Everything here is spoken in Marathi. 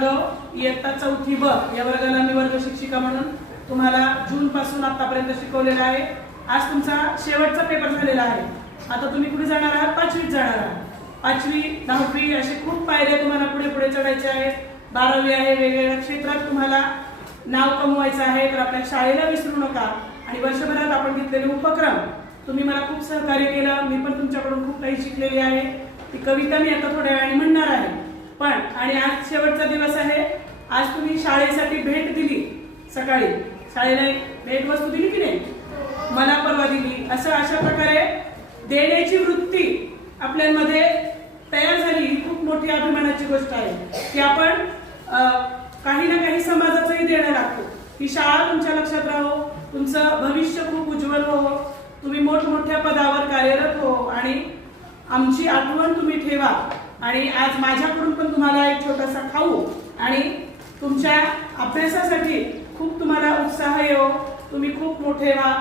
भार्गव इयत्ता 4थी ब या वर्गाला मी वर्ग शिक्षिका म्हणून तुम्हाला जून पासून आतापर्यंत शिकवलेलं आहे। आज तुमचा शेवटचा पेपर झालेला आहे। आता तुम्ही कुठे जाणार आहात? 5वीत जाणार आहात। 5वी 10वी असे खूप पायऱ्या तुम्हाला पुढे पुढे चढायचे आहेत। 12वी आहे, वेगवेगळ्या क्षेत्रात तुम्हाला नाव कमवायचं आहे। तर आपल्या शाळेला विसरू नका आणि वर्षभरात आपण घेतलेले उपक्रम तुम्ही मला खूप सहकार्य केलं। मी पण तुमच्याकडून खूप काही शिकलेली आहे। ती कविता मी आता थोड्या वेळाने म्हणणार आहे। पण आणि आज शेवटचा दिवस आहे। आज तुम्ही शाळेसाठी भेट दिली, सकाळी शाळेला एक भेट वस्तू दिली की नाही? मला परवा दिली। अशा प्रकारे देण्याची वृत्ती आपल्यामध्ये तयार झाली ही खूप मोठी अभिमानाची गोष्ट आहे की आपण काही ना काही समाजाचंही देणं लागतो। ही शाळा तुमच्या लक्षात राहो, तुमचं भविष्य खूप उज्ज्वल हो, तुम्ही मोठमोठ्या पदावर कार्यरत हो आणि आमची आठवण तुम्ही ठेवा। आणि आज माझ्याकडून पण तुम्हाला एक छोटासा खाऊ आणि तुमच्या अभ्यासासाठी खूप तुम्हाला उत्साह येऊ, तुम्ही खूप मोठे व्हा।